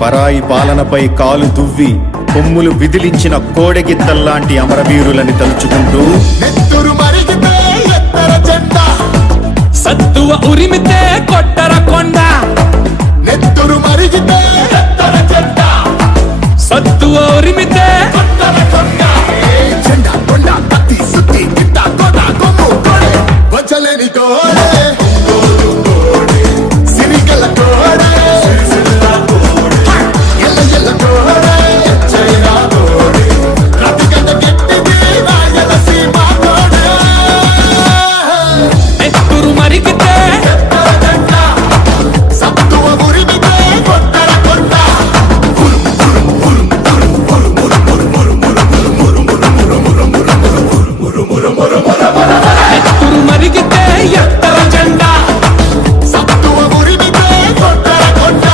పరాయి పాలనపై కాలు దువ్వి కొమ్ములు విదిలించిన కోడెగిత్తల్లాంటి అమరవీరులని తలుచుకుంటూ నెత్తురు మరిగితే ఎత్తర జెండా, సత్తువ ఉరిమితే కొట్టర కొండ. నెత్తురు మరిగితే ఎత్తర జెండా, సత్తువ ఉరిమితే కొట్టర కొండ. జెండా కొండ కత్తి సుత్తి గిట్ట కోట కొమ్ము కోడే, వచ్చలేని కోడే సిరిగల కోడే, ఎల్ల ఎల్ల కోడే చైనా కోడే, రతిగడ్డ గట్టిది రాయలసీమ కోడే. నెత్తురు మరిగితే సత్తువ ఉరిమితే కొట్టర కొండ. నెత్తురు మరిగితే ఎత్తర జెండా. సత్తువ ఉరిమితే కొట్టర కొండ.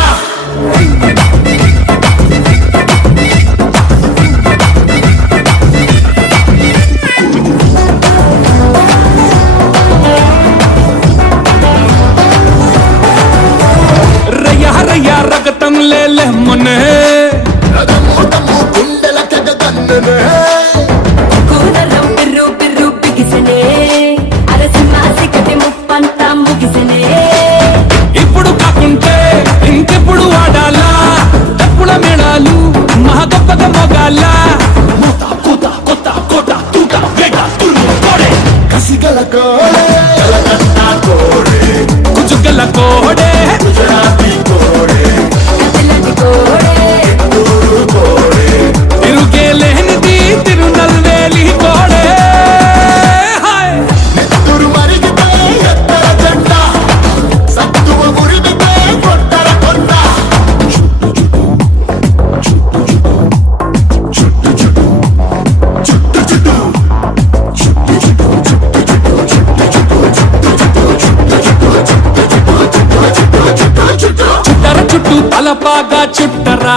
రయ్య రయ్య రగతం లేలే మొన్నే. రథము తమ్ము గుండెల కగదన్నునే, కూనరం పిర్రు పిర్రు బిగిసనే అరసింహాసి కటి ముప్పంతా ముగిసనే. ఇప్పుడు కాకుంటే ఇంకెప్పుడు వాడాలా తప్పుల మేళాలు మహగొప్పగా మోగాలా. మూత కూత కొత్త కోట తూట వేట తురుము కోడే, కసిగల కోడే కలకత్త కోడే, కుచుగల కోడే గుజరాతీ కోడే, కదిలని కోడే తూరు కోడే. తిరుగే లేనిది తిరునల్వేలి కోడే. హాయ్ నెత్తురు మరిగితే ఎత్తర జెండా, సత్తువ ఉరిమితే కొట్టర కొండ. చుట్టర చుట్టూ తలపాగా చుట్టరా,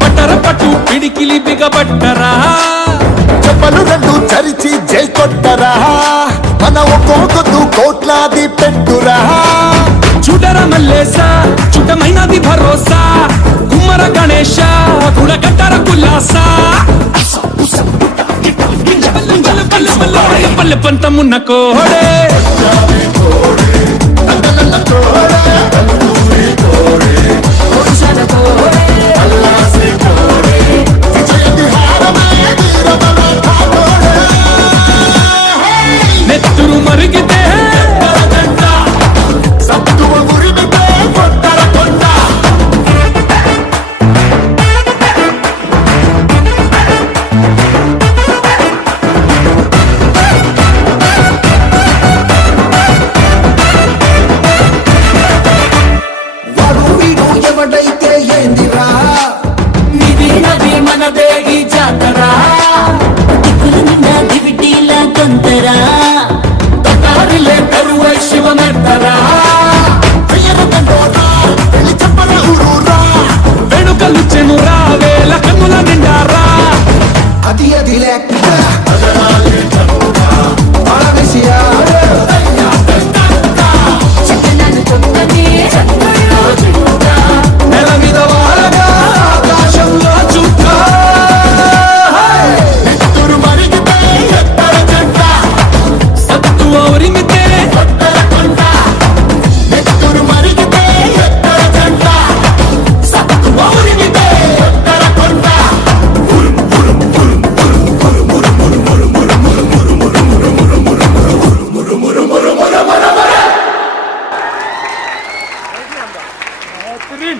పట్టర పట్టు పిడికిలి బిగబట్టరా. చెప్పలు రెండు చరిచి జై కొట్టరా, మన ఒక్కొక్కదు కోట్లాది పెట్టురా. చూడర మల్లేస చుట్టమైనది భరోసా, కుమ్మర గణేశ గుడగట్టర కుల్లాస. పల్లె పంతమున్న కోడే నల్ల కోడే, కల్లూరి కోడే, పురుషన కోడే అల్లాసి కోడే, విజయ విహారమే వీరమరాఠా కోడే. నెత్తురు మరిగితే సత్తువ ఉరిమితే కొట్టర కొండ. వాడు వీడు ఎవడైతే ఏందిరా, నిధి నది మనదే ఈ జాతర. దిక్కులు నిండా దివిటీల కొంతరా. తటారిలే కరువై శివమెత్తరా. వెయ్యరదండోరా, వెళ్ళి చెప్పర ఊరూరా. వెనుకలు చెనురా వేల కన్నుల నిండారా. అది అది లేక పడవేసియాడు. చిన్నను కొత్తది చక్కగా చుట్టా. నెల మీద వారగా ఆకాశంలో చుక్క. నెత్తురు మరిగితే ఎత్తర జెండా, సత్తువ ఉరిమితే కొట్టర కొండ. నెత్తురు మరిగితే ఎత్తర జెండా, సత్తువ ఉరిమితే కొట్టర కొండ. Green.